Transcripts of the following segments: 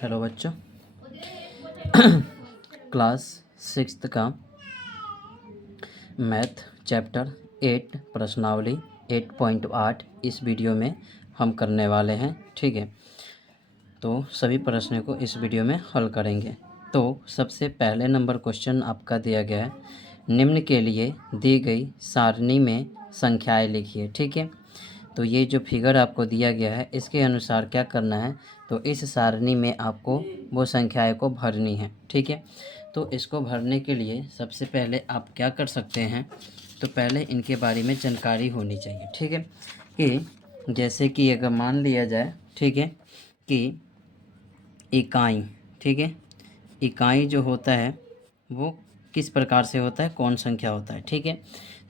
Hello बच्चों। Class 6th का math chapter 8 प्रश्नावली 8.8 इस वीडियो में हम करने वाले हैं। ठीक है, तो सभी प्रश्नों को इस वीडियो में हल करेंगे। तो सबसे पहले नंबर क्वेश्चन आपका दिया गया है, निम्न के लिए दी गई सारणी में संख्याएं लिखिए। ठीक है, तो ये जो फिगर आपको दिया गया है इसके अनुसार क्या करना है, तो इस सारणी में आपको वो संख्याएं को भरनी है। ठीक है, तो इसको भरने के लिए सबसे पहले आप क्या कर सकते हैं, तो पहले इनके बारे में जानकारी होनी चाहिए। ठीक है, कि जैसे कि अगर मान लिया जाए, ठीक है, कि इकाई, ठीक है, इकाई जो होता है वो किस प्रकार से होता है, कौन संख्या होता है। ठीक है,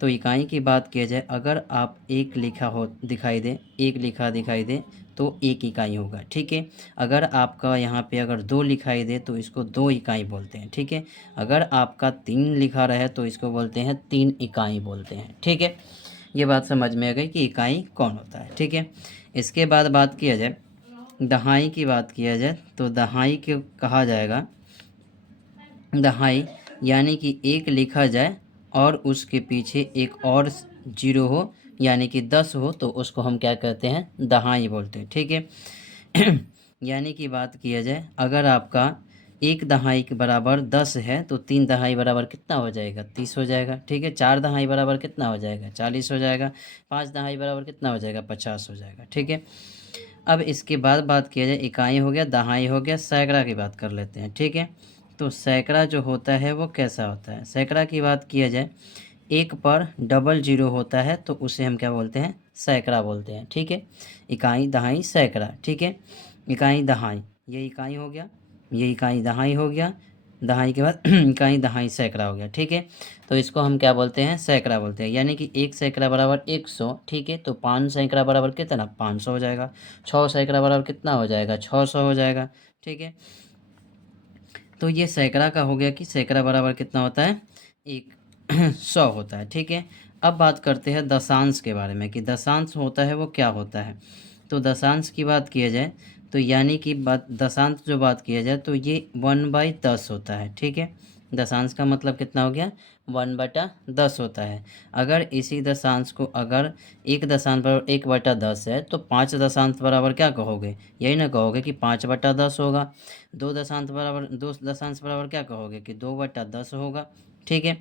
तो इकाई की बात किया जाए, अगर आप एक लिखा हो दिखाई दे, एक लिखा दिखाई दे तो एक इकाई होगा। ठीक है, अगर आपका यहाँ पे अगर दो लिखाई दे तो इसको दो इकाई बोलते हैं। ठीक है, अगर आपका तीन लिखा रहे तो इसको बोलते हैं तीन इकाई बोलते हैं। ठीक है, ये बात समझ में आ गई कि इकाई कौन होता है। ठीक है, इसके बाद बात किया जाए दहाई की बात किया जाए, तो दहाई के कहा जाएगा, दहाई यानी कि एक लिखा जाए और उसके पीछे एक और जीरो हो, यानी कि 10 हो, तो उसको हम क्या कहते हैं, दहाई बोलते हैं। ठीक है, यानी कि बात किया जाए, अगर आपका एक दहाई के बराबर 10 है तो तीन दहाई बराबर कितना हो जाएगा, 30 हो जाएगा। ठीक है, चार दहाई बराबर कितना हो जाएगा, 40 हो जाएगा। पाँच दहाई बराबर कितना हो जाएगा, 50 हो जाएगा। ठीक है, अब इसके बाद बात किया जाए, इकाई हो गया, दहाई हो गया, सैकड़ा की बात कर लेते हैं। ठीक है, तो सैकड़ा जो होता है वो कैसा होता है, सैकड़ा की बात किया जाए, एक पर डबल जीरो होता है तो उसे हम क्या बोलते हैं, सैकड़ा बोलते हैं। ठीक है, इकाई दहाई सैकड़ा। ठीक है, इकाई दहाई, ये इकाई हो गया, ये इकाई दहाई हो गया, दहाई के बाद इकाई दहाई सैकड़ा हो गया। ठीक है, तो इसको हम क्या बोलते हैं, सैकड़ा बोलते हैं। यानी कि एक सैकड़ा बराबर 100। ठीक है, तो 5 सैकड़ा बराबर कितना, 500 हो जाएगा। 6 सैकड़ा बराबर कितना हो जाएगा, 600 हो जाएगा। ठीक है, तो ये सैकड़ा का हो गया कि सैकड़ा बराबर कितना होता है, 100 होता है। ठीक है, अब बात करते हैं दशांश के बारे में कि दशांश होता है वो क्या होता है। तो दशांश की बात किया जाए तो यानी कि बात दशांश जो बात किया जाए तो ये 1/10 होता है। ठीक है, दशांश का मतलब कितना हो गया, 1/10 होता है। अगर इसी दशांश को अगर एक दशांश बराबर 1/10 है तो पाँच दशांश बराबर क्या कहोगे, यही ना कहोगे कि 5/10 होगा। दो दशांश बराबर क्या कहोगे कि 2/10 होगा। ठीक है,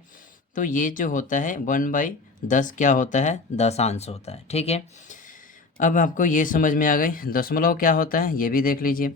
तो ये जो होता है 1/10 क्या होता है, दशांश होता है। ठीक है, अब आपको ये समझ में आ गई। दशमलव क्या होता है ये भी देख लीजिए।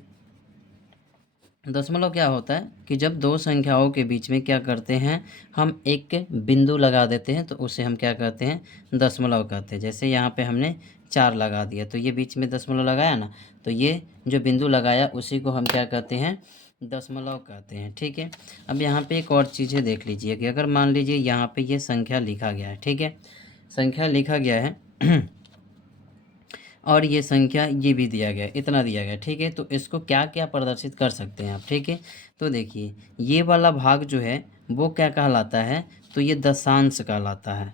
दशमलव क्या होता है कि जब दो संख्याओं के बीच में क्या करते हैं, हम एक बिंदु लगा देते हैं तो उसे हम क्या कहते हैं, दशमलव कहते हैं। जैसे यहाँ पे हमने 4 लगा दिया तो ये बीच में दशमलव लगाया ना, तो ये जो बिंदु लगाया उसी को हम क्या कहते हैं, दशमलव कहते हैं। ठीक है, अब यहाँ पे एक और चीज़ें देख लीजिए कि अगर मान लीजिए यहाँ पे ये संख्या लिखा गया है। ठीक है, संख्या लिखा गया है और ये संख्या ये भी दिया गया है, इतना दिया गया है। ठीक है, तो इसको क्या क्या प्रदर्शित कर सकते हैं आप। ठीक है, तो देखिए ये वाला भाग जो है वो क्या कहलाता है, तो ये दशांश कहलाता है।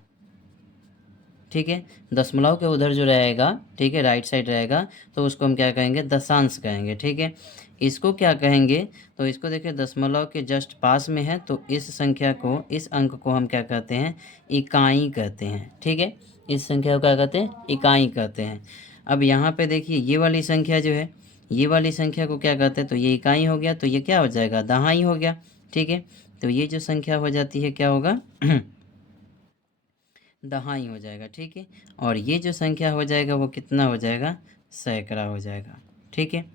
ठीक है, दशमलव के उधर जो रहेगा, ठीक है, राइट साइड रहेगा, तो उसको हम क्या कहेंगे, दशांश कहेंगे। ठीक है, इसको क्या कहेंगे, तो इसको देखिए दशमलव के जस्ट पास में है तो इस संख्या को, इस अंक को हम क्या कहते हैं, इकाई कहते हैं। ठीक है, इस संख्या को क्या कहते हैं, इकाई कहते हैं। अब यहाँ पे देखिए ये वाली संख्या जो है, ये वाली संख्या को क्या कहते हैं, तो ये इकाई हो गया, तो ये क्या हो जाएगा, दहाई हो गया। ठीक है, तो ये जो संख्या हो जाती है क्या होगा दहाई हो जाएगा। ठीक है, और ये जो संख्या हो जाएगा वो कितना हो जाएगा, सैकड़ा हो जाएगा। ठीक है,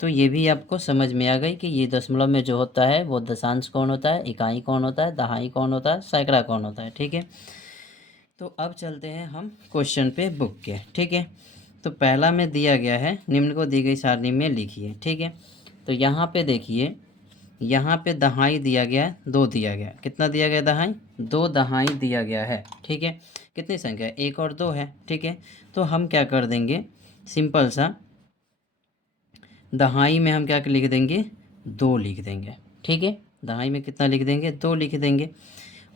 तो ये भी आपको समझ में आ गई कि ये दशमलव में जो होता है वो दशांश कौन होता है, इकाई कौन होता है, दहाई कौन होता है, सैकड़ा कौन होता है। ठीक है, तो अब चलते हैं हम क्वेश्चन पे बुक के। ठीक है, तो पहला में दिया गया है, निम्न को दी गई सारणी में लिखिए। ठीक है, तो यहाँ पे देखिए, यहाँ पे दहाई दिया गया है, दो दिया गया, कितना दिया गया दहाई, दो दहाई दिया गया है। ठीक है, कितनी संख्या है, एक और दो है। ठीक है, तो हम क्या कर देंगे, सिंपल सा दहाई में हम क्या लिख देंगे, दो लिख देंगे। ठीक है, दहाई में कितना लिख देंगे, दो लिख देंगे।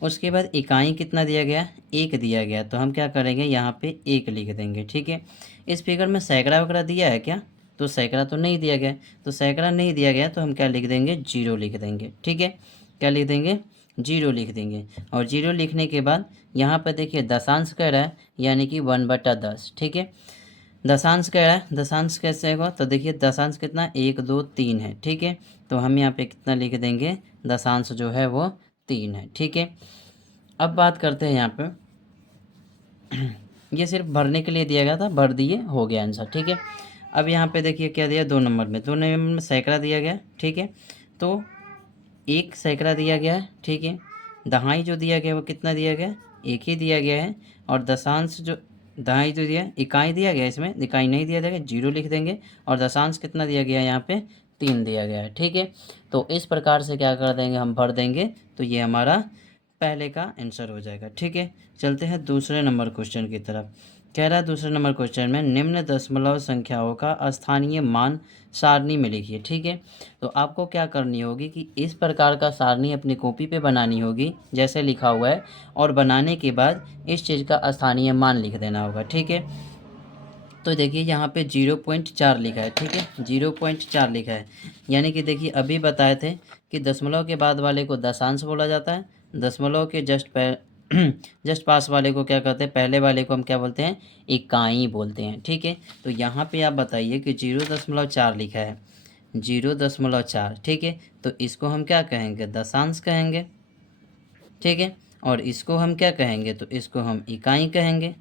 उसके बाद इकाई कितना दिया गया, एक दिया गया, तो हम क्या करेंगे, यहाँ पे एक लिख देंगे। ठीक है, इस फिगर में सैकड़ा वगैरह दिया है क्या, तो सैकड़ा तो नहीं दिया गया, तो सैकड़ा नहीं दिया गया तो हम क्या लिख देंगे, जीरो लिख देंगे। ठीक है, क्या लिख देंगे, जीरो लिख देंगे। और जीरो लिखने के बाद यहाँ पर देखिए दशांश कह रहा है, यानी कि 1/10। ठीक है, दशांश कह रहा है, दशांश कैसे होगा, तो देखिए दशांश कितना, 1 2 3 है। ठीक है, तो हम यहाँ पे कितना लिख देंगे, दशांश जो है वो 3 है। ठीक है, अब बात करते हैं यहाँ पे ये सिर्फ भरने के लिए दिया गया था, भर दिए, हो गया आंसर। ठीक है, अब यहाँ पे देखिए क्या दिया, 2 नंबर में, 2 नंबर में सैकड़ा दिया गया। ठीक है, तो एक सैकड़ा दिया गया है। ठीक है, दहाई जो दिया गया वो कितना दिया गया, एक ही दिया गया है। और दशांश जो दहाई जो दिया, इकाई दिया गया, इसमें इकाई नहीं दिया गया, जीरो लिख देंगे। और दशांश कितना दिया गया, यहाँ पे 3 दिया गया है। ठीक है, तो इस प्रकार से क्या कर देंगे, हम भर देंगे, तो ये हमारा पहले का आंसर हो जाएगा। ठीक है, चलते हैं दूसरे नंबर क्वेश्चन की तरफ। कह रहा है दूसरे नंबर क्वेश्चन में निम्न दशमलव संख्याओं का स्थानीय मान सारणी में लिखिए। ठीक है, तो आपको क्या करनी होगी कि इस प्रकार का सारणी अपनी कॉपी पे बनानी होगी जैसे लिखा हुआ है, और बनाने के बाद इस चीज़ का स्थानीय मान लिख देना होगा। ठीक है, तो देखिए यहाँ पे 0.4 लिखा है। ठीक है, 0.4 लिखा है, यानी कि देखिए अभी बताए थे कि दशमलव के बाद वाले को दशांश बोला जाता है, दशमलव के जस्ट पास वाले को क्या कहते हैं, पहले वाले को हम क्या बोलते हैं, इकाई बोलते हैं। ठीक है, तो यहाँ पे आप बताइए कि 0.4 लिखा है, 0.4। ठीक है, तो इसको हम क्या कहेंगे, दशांश कहेंगे। ठीक है, और इसको हम क्या कहेंगे, तो इसको हम इकाई कहेंगे।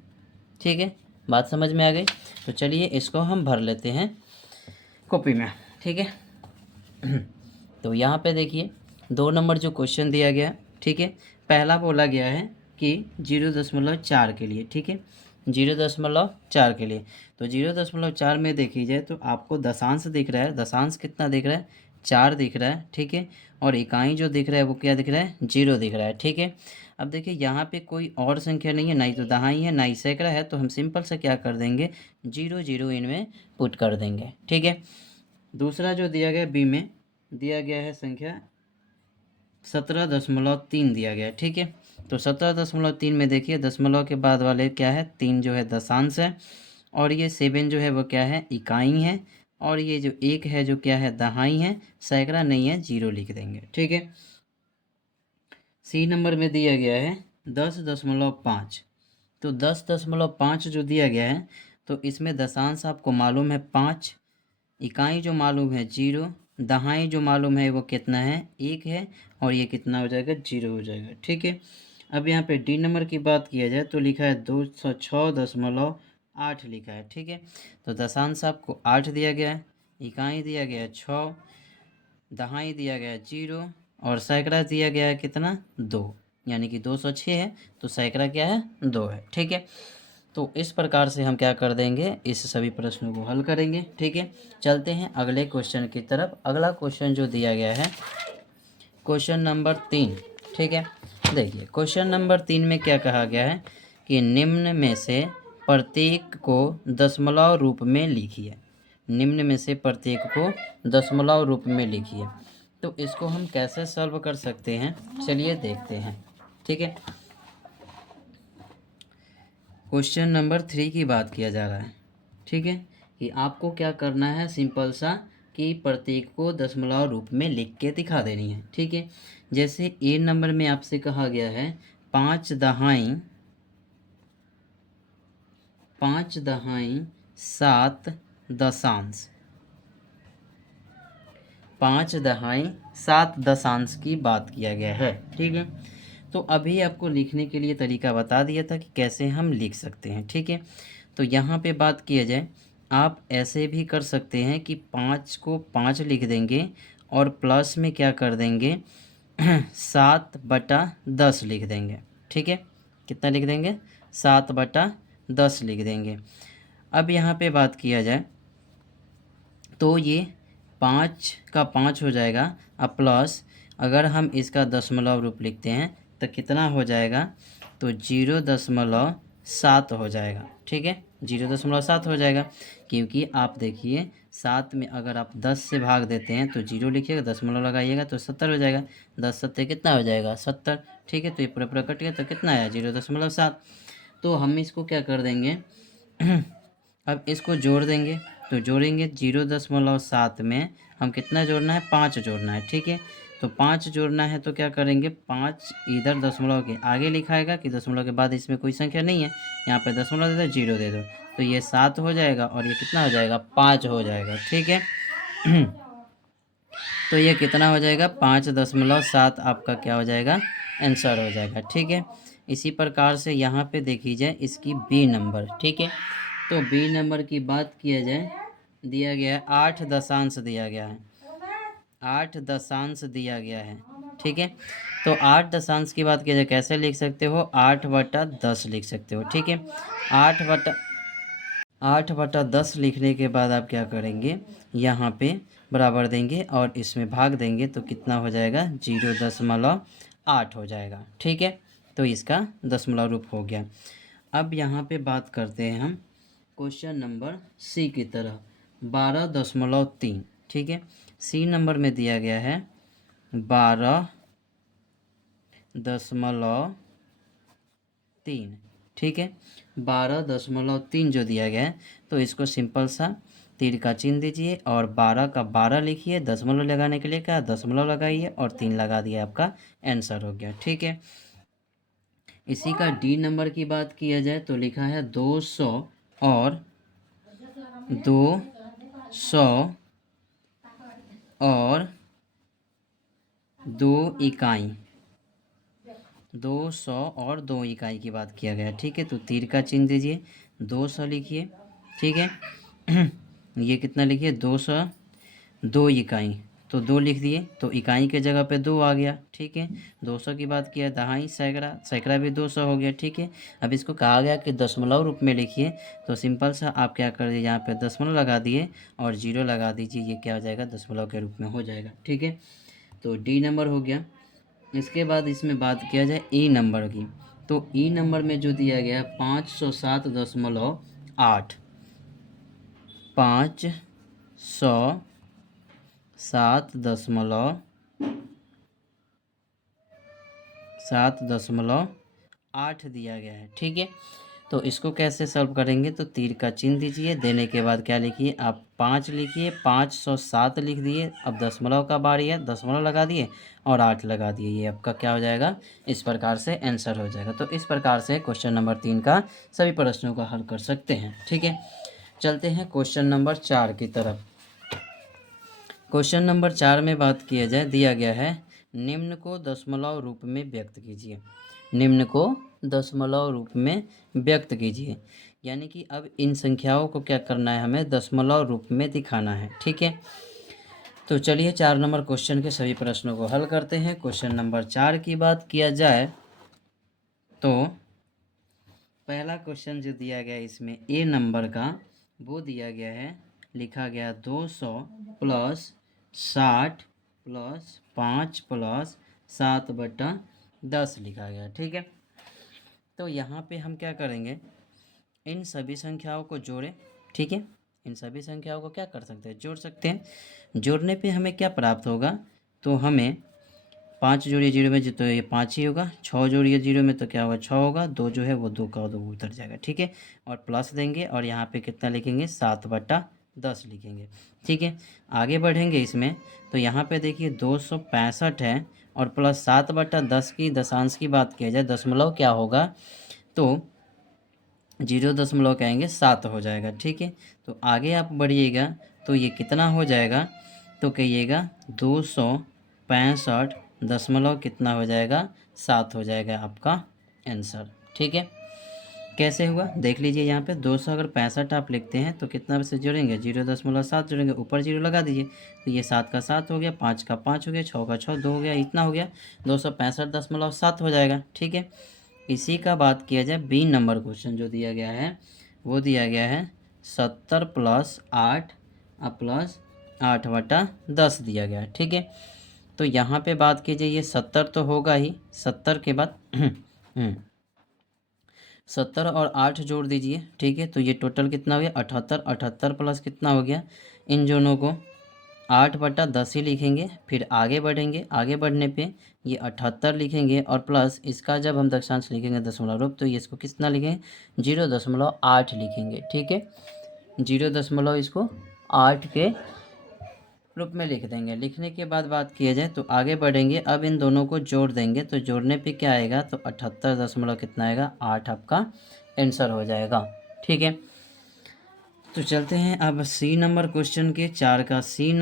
ठीक है, बात समझ में आ गई। तो चलिए इसको हम भर लेते हैं कॉपी में। ठीक है, तो यहाँ पे देखिए 2 नंबर जो क्वेश्चन दिया गया। ठीक है, पहला बोला गया है कि 0.4 के लिए। ठीक है, 0.4 के लिए, तो 0.4 में देखी जाए तो आपको दशांश दिख रहा है, दशांश कितना दिख रहा है, 4 दिख रहा है। ठीक है, और इकाई जो दिख रहा है वो क्या दिख रहा है, 0 दिख रहा है। ठीक है, अब देखिए यहाँ पे कोई और संख्या नहीं है, ना ही तो दहाई है ना ही सैकड़ा है, तो हम सिंपल से क्या कर देंगे, 0 0 इनमें पुट कर देंगे। ठीक है, दूसरा जो दिया गया बी में दिया गया है संख्या 17.3 दिया गया है। ठीक है, तो 17.3 में देखिए दशमलव के बाद वाले क्या है, 3 जो है दशांश है, और ये 7 जो है वो क्या है, इकाई है, और ये जो 1 है जो क्या है, दहाई है, सैकड़ा नहीं है, 0 लिख देंगे। ठीक है, सी नंबर में दिया गया है 10.5, तो 10.5 जो दिया गया है, तो इसमें दशांश आपको मालूम है 5, इकाई जो मालूम है 0, दहाई जो मालूम है वो कितना है, 1 है, और ये कितना हो जाएगा, 0 हो जाएगा। ठीक है, अब यहाँ पे डी नंबर की बात किया जाए तो लिखा है 206.8 लिखा है। ठीक है, तो दशांश आपको 8 दिया गया है, इकाई दिया गया है 6, दहाई दिया गया है 0, और सैकड़ा दिया गया है कितना, 2, यानी कि 206 है, तो सैकड़ा क्या है, 2 है। ठीक है, तो इस प्रकार से हम क्या कर देंगे, इस सभी प्रश्नों को हल करेंगे। ठीक है, चलते हैं अगले क्वेश्चन की तरफ। अगला क्वेश्चन जो दिया गया है क्वेश्चन नंबर 3। ठीक है, देखिए क्वेश्चन नंबर 3 में क्या कहा गया है कि निम्न में से प्रत्येक को दशमलव रूप में लिखिए, निम्न में से प्रत्येक को दशमलव रूप में लिखिए। तो इसको हम कैसे सॉल्व कर सकते हैं, चलिए देखते हैं। ठीक है, क्वेश्चन नंबर 3 की बात किया जा रहा है। ठीक है, कि आपको क्या करना है, सिंपल सा कि प्रत्येक को दशमलव रूप में लिख के दिखा देनी है। ठीक है, जैसे ए नंबर में आपसे कहा गया है 5 दहाई 7 दशांश, 5 दहाई 7 दशांश की बात किया गया है। ठीक है, तो अभी आपको लिखने के लिए तरीका बता दिया था कि कैसे हम लिख सकते हैं। ठीक है, तो यहाँ पे बात किया जाए, आप ऐसे भी कर सकते हैं कि 5 को 5 लिख देंगे, और प्लस में क्या कर देंगे 7/10 लिख देंगे। ठीक है, कितना लिख देंगे, 7/10 लिख देंगे। अब यहाँ पे बात किया जाए तो ये 5 का 5 हो जाएगा, अब प्लस अगर हम इसका दशमलव रूप लिखते हैं तो कितना हो जाएगा, तो 0.7 हो जाएगा। ठीक है, 0.7 हो जाएगा, क्योंकि आप देखिए 7 में अगर आप 10 से भाग देते हैं तो 0 लिखिएगा, दशमलव लगाइएगा तो 70 हो जाएगा, 10 सत्ते कितना हो जाएगा, 70। ठीक है, तो ये पूरा पूरा कट गया तो कितना आया, 0.7। तो हम इसको क्या कर देंगे अब इसको जोड़ देंगे। तो जोड़ेंगे 0.7 में हम कितना जोड़ना है, 5 जोड़ना है। ठीक है, तो 5 जोड़ना है तो क्या करेंगे, 5 इधर दशमलव के आगे लिखाएगा कि दशमलव के बाद इसमें कोई संख्या नहीं है, यहाँ पे दशमलव दे दो, 0 दे दो, तो ये 7 हो जाएगा और ये कितना हो जाएगा, 5 हो जाएगा। ठीक है तो ये कितना हो जाएगा, 5.7 आपका क्या हो जाएगा, आंसर हो जाएगा। ठीक है, इसी प्रकार से यहाँ पे देखी जाए इसकी बी नंबर। ठीक है, तो बी नंबर की बात किया जाए, दिया गया है 8 दशांश दिया गया है, 8 दशांश दिया गया है। ठीक है, तो 8 दशांश की बात किया जाए कैसे लिख सकते हो, 8/10 लिख सकते हो। ठीक है, 8/10 लिखने के बाद आप क्या करेंगे, यहाँ पे बराबर देंगे और इसमें भाग देंगे तो कितना हो जाएगा, 0.8 हो जाएगा। ठीक है, तो इसका दशमलव रूप हो गया। अब यहाँ पे बात करते हैं हम क्वेश्चन नंबर सी की तरह, 12.3। ठीक है, सी नंबर में दिया गया है 12.3। ठीक है, 12.3 जो दिया गया है, तो इसको सिंपल सा तीर का चिन्ह दीजिए और 12 का 12 लिखिए, दशमलव लगाने के लिए क्या दशमलव लगाइए और 3 लगा दिए, आपका आंसर हो गया। ठीक है, इसी का डी नंबर की बात किया जाए तो लिखा है 200 और 200 और 2 इकाई, 200 और 2 इकाई की बात किया गया। ठीक है, तो तीर का चिन्ह दीजिए, 200 लिखिए। ठीक है ये कितना लिखिए, 200, 2 इकाई, तो 2 लिख दिए, तो इकाई के जगह पे 2 आ गया। ठीक है, 200 की बात किया, दहाई सैकड़ा, सैकड़ा भी 200 हो गया। ठीक है, अब इसको कहा गया कि दशमलव रूप में लिखिए, तो सिंपल सा आप क्या कर दिए, यहाँ पे दशमलव लगा दिए और 0 लगा दीजिए, ये क्या हो जाएगा, दशमलव के रूप में हो जाएगा। ठीक है, तो डी नंबर हो गया। इसके बाद इसमें बात किया जाए ई नंबर की, तो ई नंबर में जो दिया गया है 507.8, 507.8 दिया गया है। ठीक है, तो इसको कैसे सॉल्व करेंगे, तो तीर का चिन्ह दीजिए, देने के बाद क्या लिखिए, आप 5 लिखिए, 507 लिख दिए, अब दशमलव का बारी है, दशमलव लगा दिए और 8 लगा दिए, ये आपका क्या हो जाएगा, इस प्रकार से आंसर हो जाएगा। तो इस प्रकार से क्वेश्चन नंबर 3 का सभी प्रश्नों का हल कर सकते हैं। ठीक है, चलते हैं क्वेश्चन नंबर 4 की तरफ। क्वेश्चन नंबर 4 में बात किया जाए, दिया गया है निम्न को दशमलव रूप में व्यक्त कीजिए, निम्न को दशमलव रूप में व्यक्त कीजिए, यानी कि अब इन संख्याओं को क्या करना है, हमें दशमलव रूप में दिखाना है। ठीक है, तो चलिए 4 नंबर क्वेश्चन के सभी प्रश्नों को हल करते हैं। क्वेश्चन नंबर 4 की बात किया जाए तो पहला क्वेश्चन जो दिया गया है इसमें ए नंबर का, वो दिया गया है, लिखा गया 200 प्लस 60 प्लस 5 प्लस 7/10 लिखा गया। ठीक है, तो यहाँ पे हम क्या करेंगे, इन सभी संख्याओं को जोड़ें। ठीक है, इन सभी संख्याओं को क्या कर सकते हैं, जोड़ सकते हैं। जोड़ने पे हमें क्या प्राप्त होगा, तो हमें 5 जोड़िए 0 में, जो तो ये 5 ही होगा, 6 जोड़िए 0 में तो क्या होगा, 6 होगा, 2 जो है वो 2 का 2 उतर जाएगा। ठीक है, और प्लस देंगे और यहाँ पे कितना लिखेंगे, 7/10 लिखेंगे। ठीक है, आगे बढ़ेंगे इसमें, तो यहाँ पे देखिए 265 है और प्लस 7/10 की दशांश की बात किया जाए, दशमलव क्या होगा, तो 0.7 हो जाएगा। ठीक है, तो आगे आप बढ़िएगा तो ये कितना हो जाएगा, तो कहिएगा 265 दशमलव कितना हो जाएगा, 7 हो जाएगा आपका आंसर। ठीक है, कैसे हुआ देख लीजिए, यहाँ पे 200 अगर 65 आप लिखते हैं तो कितना से जोड़ेंगे, 0.7 जोड़ेंगे, ऊपर 0 लगा दीजिए, तो ये 7 का 7 हो गया, 5 का 5 हो गया, 6 का 6, 2 हो गया, इतना हो गया, 265.7 हो जाएगा। ठीक है, इसी का बात किया जाए बी नंबर क्वेश्चन जो दिया गया है, वो दिया गया है 70 प्लस 8 प्लस 8/10 दिया गया है। ठीक है, तो यहाँ पे बात कीजिए, ये 70 तो होगा ही, 70 के बाद 70 और 8 जोड़ दीजिए। ठीक है, तो ये टोटल कितना हो गया, 78, 78 प्लस कितना हो गया, इन दोनों को 8/10 ही लिखेंगे, फिर आगे बढ़ेंगे, आगे बढ़ने पे ये 78 लिखेंगे और प्लस इसका जब हम दशांश लिखेंगे दशमलव रूप, तो ये इसको कितना लिखेंगे, 0.8 लिखेंगे। ठीक है, 0.8 के रूप में लिख देंगे। लिखने के बाद बात किया जाए तो आगे बढ़ेंगे। अब इन दोनों को जोड़ देंगे तो जोड़ने पे क्या आएगा, तो 78 दशमलव कितना आएगा 8 आपका आंसर हो जाएगा। ठीक है, तो चलते हैं अब सी नंबर क्वेश्चन के 4 का। सी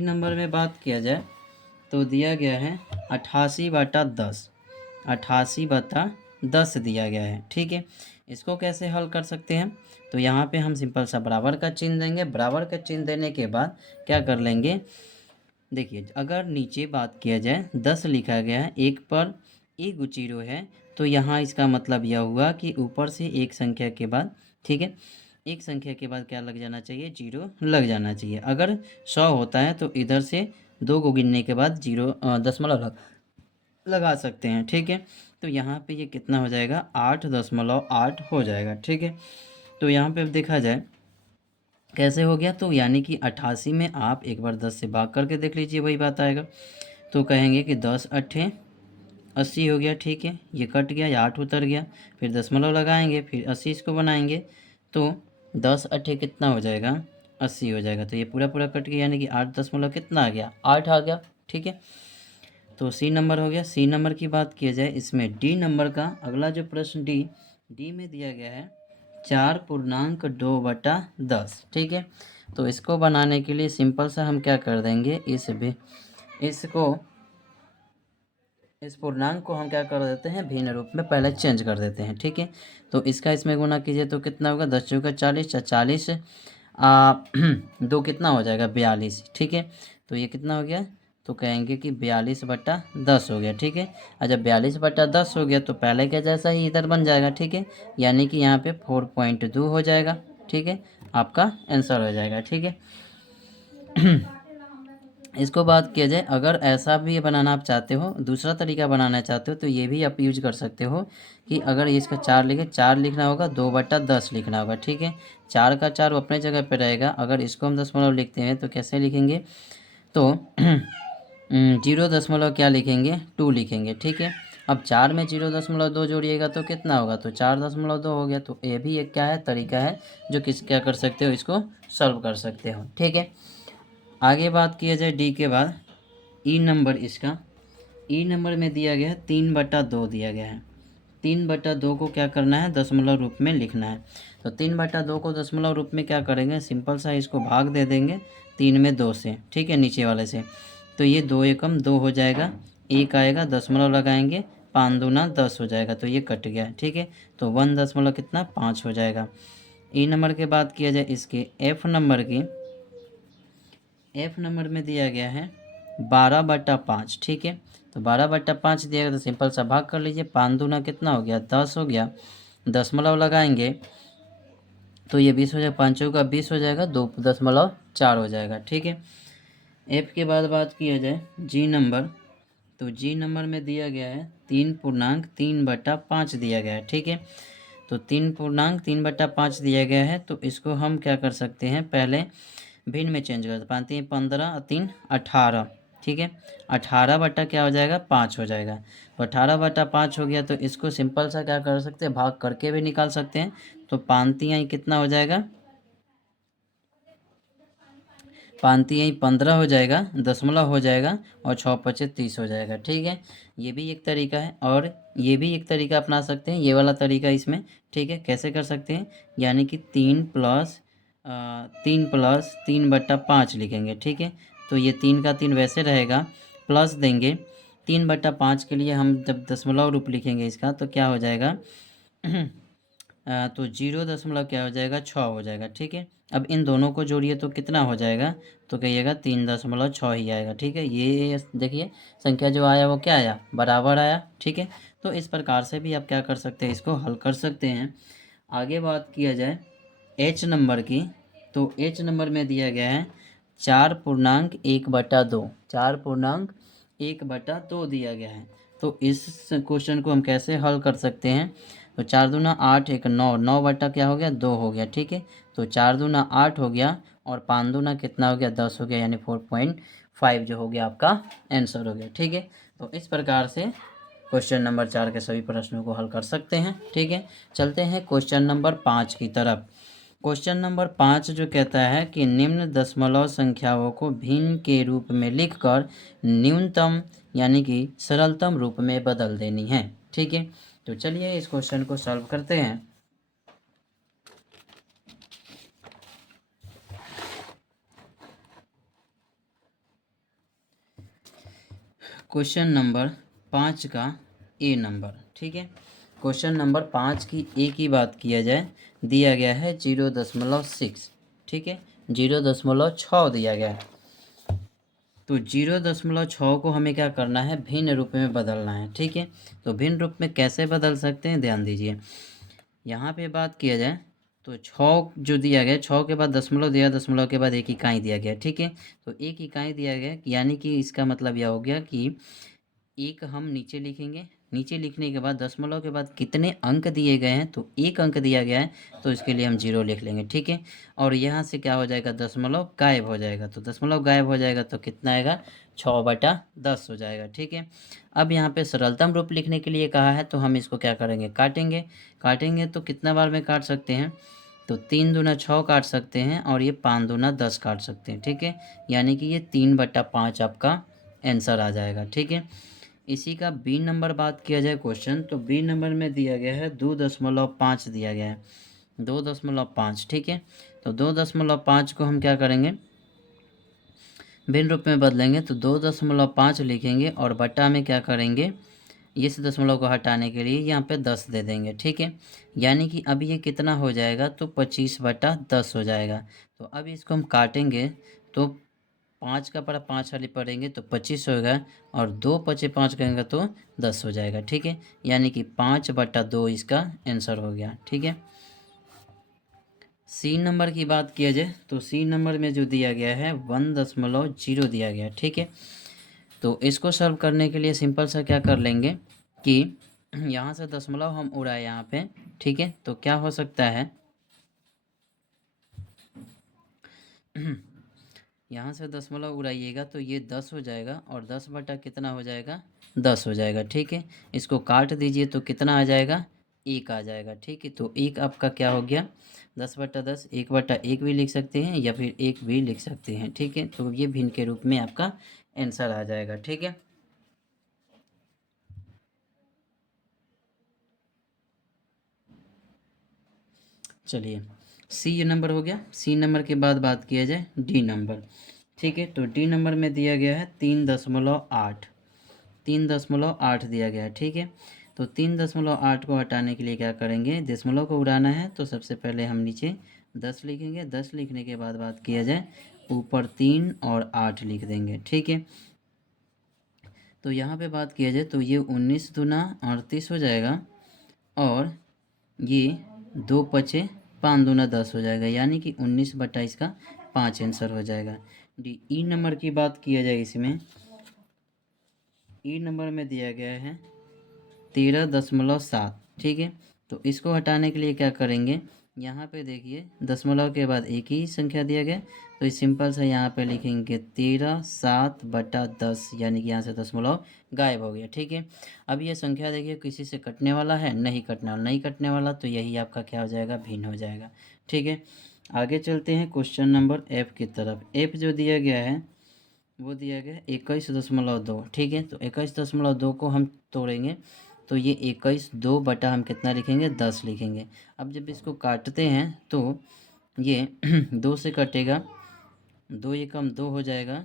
नंबर में बात किया जाए तो दिया गया है 88/10, 88/10 दिया गया है। ठीक है, इसको कैसे हल कर सकते हैं, तो यहाँ पे हम सिंपल सा बराबर का चिन्ह देंगे। बराबर का चिन्ह देने के बाद क्या कर लेंगे, देखिए अगर नीचे बात किया जाए 10 लिखा गया है, एक पर एक जीरो है, तो यहाँ इसका मतलब यह हुआ कि ऊपर से एक संख्या के बाद, ठीक है, एक संख्या के बाद क्या लग जाना चाहिए, जीरो लग जाना चाहिए। अगर 100 होता है तो इधर से 2 को गिनने के बाद जीरो दशमलव लगा सकते हैं। ठीक है, तो यहाँ पे ये कितना हो जाएगा 8.8 हो जाएगा। ठीक है, तो यहाँ पे अब देखा जाए कैसे हो गया, तो यानी कि 88 में आप एक बार 10 से भाग करके देख लीजिए, वही बात आएगा। तो कहेंगे कि 10 अट्ठे 80 हो गया। ठीक है, ये कट गया, या 8 उतर गया, फिर दशमलव लगाएंगे, फिर 80 इसको बनाएंगे, तो 10 अट्ठे कितना हो जाएगा 80 हो जाएगा। तो ये पूरा पूरा कट गया, यानी कि 8 दशमलव कितना आ गया 8 आ गया। ठीक है, तो सी नंबर हो गया। सी नंबर की बात किया जाए, इसमें डी नंबर का अगला जो प्रश्न डी में दिया गया है 4.2/10। ठीक है, तो इसको बनाने के लिए सिंपल सा हम क्या कर देंगे, इस पूर्णांक को हम क्या कर देते हैं, भिन्न रूप में पहले चेंज कर देते हैं। ठीक है, तो इसका इसमें गुना कीजिए तो कितना होगा 10 चौका 40, 40 दो कितना हो जाएगा 42। ठीक है, तो ये कितना हो गया, तो कहेंगे कि 42/10 हो गया। ठीक है, और जब 42/10 हो गया तो पहले के जैसा ही इधर बन जाएगा। ठीक है, यानी कि यहाँ पे 4.2 हो जाएगा। ठीक है, आपका आंसर हो जाएगा। ठीक है, इसको बात किया जाए, अगर ऐसा भी बनाना आप चाहते हो, दूसरा तरीका बनाना चाहते हो, तो ये भी आप यूज कर सकते हो कि अगर इसका 4 लिखे, 4 लिखना होगा 2/10 लिखना होगा। ठीक है, 4 का 4 अपने जगह पे रहेगा। अगर इसको हम दशमलव लिखते हैं तो कैसे लिखेंगे, तो 0 क्या लिखेंगे 2 लिखेंगे। ठीक है, अब 4 में 0.2 जोड़िएगा तो कितना होगा, तो 4.2 हो गया। तो ये भी एक क्या है तरीका है जो क्या कर सकते हो, इसको सॉल्व कर सकते हो। ठीक है, आगे बात किया जाए डी के बाद ई नंबर। इसका ई नंबर में दिया गया है 3/2 दिया गया है। 3/2 को क्या करना है, दशमलव रूप में लिखना है। तो 3/2 को दशमलव रूप में क्या करेंगे, सिंपल सा इसको भाग दे देंगे 3 में 2 से। ठीक है, नीचे वाले से, तो ये 2 एकम 2 हो जाएगा, एक आएगा, दशमलव लगाएंगे, 5 दूना 10 हो जाएगा, तो ये कट गया। ठीक है, तो 1 दशमलव कितना 5 हो जाएगा। ई नंबर के बात किया जाए इसके एफ नंबर की, एफ नंबर में दिया गया है 12/5। ठीक है, तो 12/5 दिया गया तो सिंपल सा भाग कर लीजिए, 5 दूना कितना हो गया 10 हो गया, दशमलव लगाएंगे तो ये 20 हो जाएगा, 5 का 20 हो जाएगा, 2.4 हो जाएगा। ठीक है, एफ के बाद बात किया जाए जी नंबर, तो जी नंबर में दिया गया है 3.3/5 दिया गया है। ठीक है, तो 3.3/5 दिया गया है, तो इसको हम क्या कर सकते हैं, पहले भिन्न में चेंज कर, 5 3 15 और 3 18। ठीक है, 18 बटा क्या हो जाएगा 5 हो जाएगा। तो 18/5 हो गया, तो इसको सिंपल सा क्या कर सकते हैं, भाग करके भी निकाल सकते हैं। तो 5 3 कितना हो जाएगा, 5 3 15 हो जाएगा, दशमलव हो जाएगा, और 6 5 30 हो जाएगा। ठीक है, ये भी एक तरीका है, और ये भी एक तरीका अपना सकते हैं, ये वाला तरीका इसमें। ठीक है, कैसे कर सकते हैं, यानी कि 3+3 लिखेंगे। ठीक है, तो ये 3 का 3 वैसे रहेगा, प्लस देंगे 3/5 के लिए हम जब दशमलव रूप लिखेंगे इसका तो क्या हो जाएगा तो 0 दशमलव क्या हो जाएगा 6 हो जाएगा। ठीक है, अब इन दोनों को जोड़िए तो कितना हो जाएगा, तो कहिएगा 3.6 ही आएगा। ठीक है, ये देखिए संख्या जो आया वो क्या आया, बराबर आया। ठीक है, तो इस प्रकार से भी आप क्या कर सकते हैं, इसको हल कर सकते हैं। आगे बात किया जाए एच नंबर की, तो एच नंबर में दिया गया है 4.1/2, 4.1/2 दिया गया है। तो इस क्वेश्चन को हम कैसे हल कर सकते हैं, तो 4 दूना 8, 1 9, 9 बटा क्या हो गया 2 हो गया। ठीक है, तो 4 दूना 8 हो गया, और 5 दूना कितना हो गया 10 हो गया, यानी 4.5 जो हो गया आपका आंसर हो गया। ठीक है, तो इस प्रकार से क्वेश्चन नंबर 4 के सभी प्रश्नों को हल कर सकते हैं। ठीक है, चलते हैं क्वेश्चन नंबर 5 की तरफ। क्वेश्चन नंबर 5 जो कहता है कि निम्न दशमलव संख्याओं को भिन्न के रूप में लिखकर न्यूनतम यानी कि सरलतम रूप में बदल देनी है। ठीक है, तो चलिए इस क्वेश्चन को सॉल्व करते हैं। क्वेश्चन नंबर 5 का ए नंबर। ठीक है, क्वेश्चन नंबर 5 की ए की बात किया जाए, दिया गया है 0.6। ठीक है, 0.6 दिया गया है। तो 0.6 को हमें क्या करना है, भिन्न रूप में बदलना है। ठीक है, तो भिन्न रूप में कैसे बदल सकते हैं, ध्यान दीजिए। यहाँ पे बात किया जाए तो 6 जो दिया गया, 6 के बाद दशमलव दिया, दशमलव के बाद एक इकाई दिया गया। ठीक है, तो एक इकाई दिया गया, यानी कि इसका मतलब यह हो गया कि एक हम नीचे लिखेंगे, नीचे लिखने के बाद दशमलव के बाद कितने अंक दिए गए हैं, तो एक अंक दिया गया है, तो इसके लिए हम 0 लिख लेंगे। ठीक है, और यहाँ से क्या हो जाएगा, दशमलव गायब हो जाएगा। तो दशमलव गायब हो जाएगा तो कितना आएगा, 6/10 हो जाएगा। ठीक है, अब यहाँ पे सरलतम रूप लिखने के लिए कहा है, तो हम इसको क्या करेंगे, काटेंगे। काटेंगे तो कितना बार में काट सकते हैं, तो 3 दूना 6 काट सकते हैं, और ये 5 दूना 10 काट सकते हैं। ठीक है, यानी कि ये 3/5 आपका आंसर आ जाएगा। ठीक है, इसी का बी नंबर बात किया जाए क्वेश्चन, तो बी नंबर में दिया गया है 2.5 दिया गया है, 2.5। ठीक है, तो 2.5 को हम क्या करेंगे, भिन्न रूप में बदलेंगे। तो 2.5 लिखेंगे और बटा में क्या करेंगे, इस दशमलव को हटाने के लिए यहाँ पे 10 दे देंगे। ठीक है, यानी कि अब ये कितना हो जाएगा, तो 25/10 हो जाएगा। तो अब इसको हम काटेंगे, तो 5 का पड़ा 5 वाली पढ़ेंगे तो 25 होगा, और 2 पचे 5 करेंगे तो 10 हो जाएगा। ठीक है, यानी कि 5/2 इसका आंसर हो गया। ठीक है, सी नंबर की बात किया जाए तो सी नंबर में जो दिया गया है 1.0 दिया गया। ठीक है, तो इसको सॉल्व करने के लिए सिंपल सा क्या कर लेंगे कि यहाँ से दशमलव हम उड़ाए यहाँ पे। ठीक है, तो क्या हो सकता है, यहाँ से दशमलव उड़ाइएगा तो ये 10 हो जाएगा, और 10 बटा कितना हो जाएगा, 10 हो जाएगा। ठीक है, इसको काट दीजिए तो कितना आ जाएगा, 1 आ जाएगा। ठीक है, तो 1 आपका क्या हो गया, 10/10, 1/1 भी लिख सकते हैं या फिर 1 भी लिख सकते हैं। ठीक है, तो ये भिन्न के रूप में आपका आंसर आ जाएगा। ठीक है, चलिए सी नंबर हो गया। सी नंबर के बाद बात किया जाए डी नंबर। ठीक है, तो डी नंबर में दिया गया है 3.8, 3.8 दिया गया है। ठीक है, तो 3.8 को हटाने के लिए क्या करेंगे, दशमलव को उड़ाना है, तो सबसे पहले हम नीचे 10 लिखेंगे। 10 लिखने के बाद बात किया जाए, ऊपर 3 और 8 लिख देंगे। ठीक है, तो यहाँ पे बात किया जाए तो ये 19 दूना 38 हो जाएगा, और ये 2 पचे 5 दूना 10 हो जाएगा, यानी कि 19/5 का 5 आंसर हो जाएगा। डी ई नंबर की बात किया जाए, इसमें ई नंबर में दिया गया है 13.7। ठीक है, तो इसको हटाने के लिए क्या करेंगे, यहाँ पे देखिए दशमलव के बाद एक ही संख्या दिया गया, तो इस सिंपल से यहाँ पे लिखेंगे 13/7/10, यानी कि यहाँ से दशमलव गायब हो गया। ठीक है, अब ये संख्या देखिए किसी से कटने वाला है, नहीं कटने वाला, नहीं कटने वाला, तो यही आपका क्या हो जाएगा, भिन्न हो जाएगा। ठीक है, आगे चलते हैं क्वेश्चन नंबर एफ की तरफ। एफ जो दिया गया है वो दिया गया 21.2। ठीक है, तो 21.2 को हम तोड़ेंगे, तो ये 21 बटा हम कितना लिखेंगे, 10 लिखेंगे। अब जब इसको काटते हैं तो ये 2 से कटेगा, 2 एकम 2 हो जाएगा,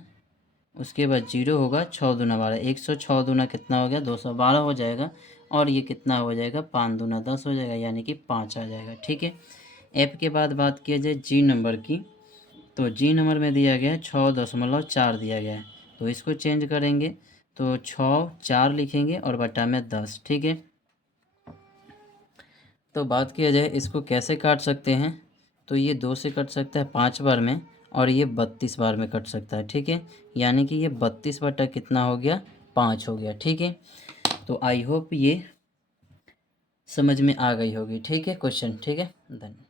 उसके बाद 0 होगा, 6 दूना 12, 106 दूना कितना हो गया, 212 हो जाएगा, और ये कितना हो जाएगा, 5 दूना 10 हो जाएगा, यानी कि 5 आ जाएगा। ठीक है, एफ के बाद बात किया जाए जी नंबर की, तो जी नंबर में दिया गया है 6.4 दिया गया है, तो इसको चेंज करेंगे, तो 6 4 लिखेंगे और बटा में 10। ठीक है, तो बात किया जाए इसको कैसे काट सकते हैं, तो ये 2 से कट सकता है 5 बार में, और ये 32 बार में कट सकता है। ठीक है, यानी कि ये 32 बटा कितना हो गया, 5 हो गया। ठीक है, तो आई होप ये समझ में आ गई होगी। ठीक है क्वेश्चन, ठीक है, धन्यवाद।